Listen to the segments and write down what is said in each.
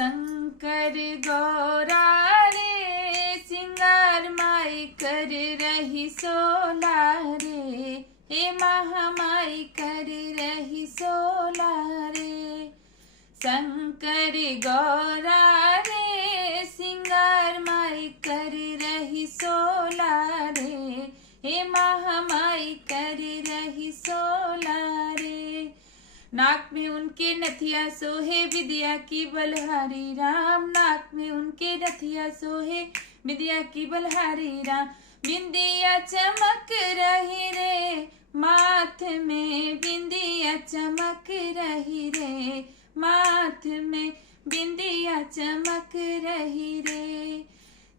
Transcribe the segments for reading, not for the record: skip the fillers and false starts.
शंकर गौरा रे सिंगार माई कर रही सोला रे, हे महामाई कर रही सोला रे। शंकर गौरा रे सिंगार माई कर रही सोला रे, हे महामाई कर रही सोला रे। नाक में उनके नथिया सोहे विद्या की बलहारी राम, नाक में उनके नथिया सोहे विद्या की बलहारी राम। बिंदिया चमक रही रे माथ में, बिंदिया चमक रही रे माथ में, बिंदिया चमक रही रे।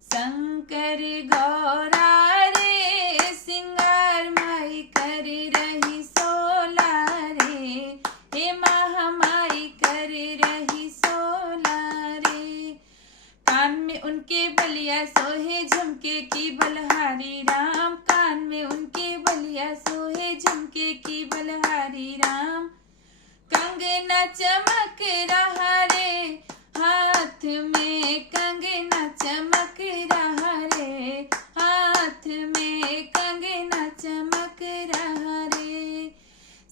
शंकर गौरा रे सिंगार माई कर रही सोला रे, हे महामाई कर रही सोला रे। कान में उनके बलिया सोहे झुमके की बलहारी राम, कान में उनके बलिया सोहे झुमके की बलहारी राम। कंगना चमक रहा रे हाथ में, कंगना चमक रहा रे हाथ में, कंगना चमक रहा रे।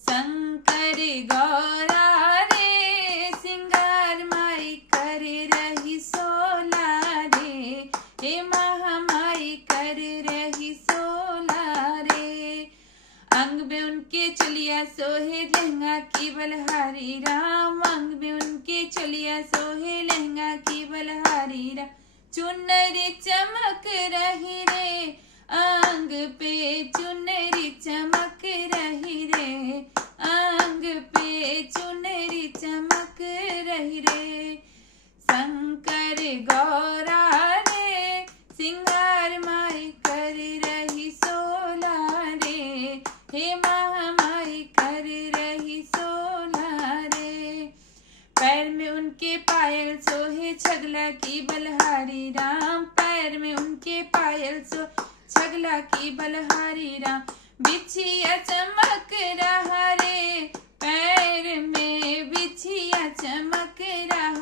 शंकर गौरा रे सिंगार माई कर रही सोला रे, हे महामाई कर रही सोला रे। अंग में उनके चलिया सोहे लहंगा की बलहारी राम, अंग में उनके चलिया सोहे लहंगा की बलहारी राम। चुनरी चमक रही रे अंग पे, चुनरी चमक रही रे अंग पे, चुनरी चमक रही रे। शंकर गौरा रे सिंगार माई कर रही सोला रे, हे महामाई कर रही सोला रे। पैर में उनके पायल सोहे छगला की बलहारी राम, पैर में उनके पायल सो छगला की बलहारी राम। बिछिया चमक रहा रे पैर में, बिछिया चमक रहा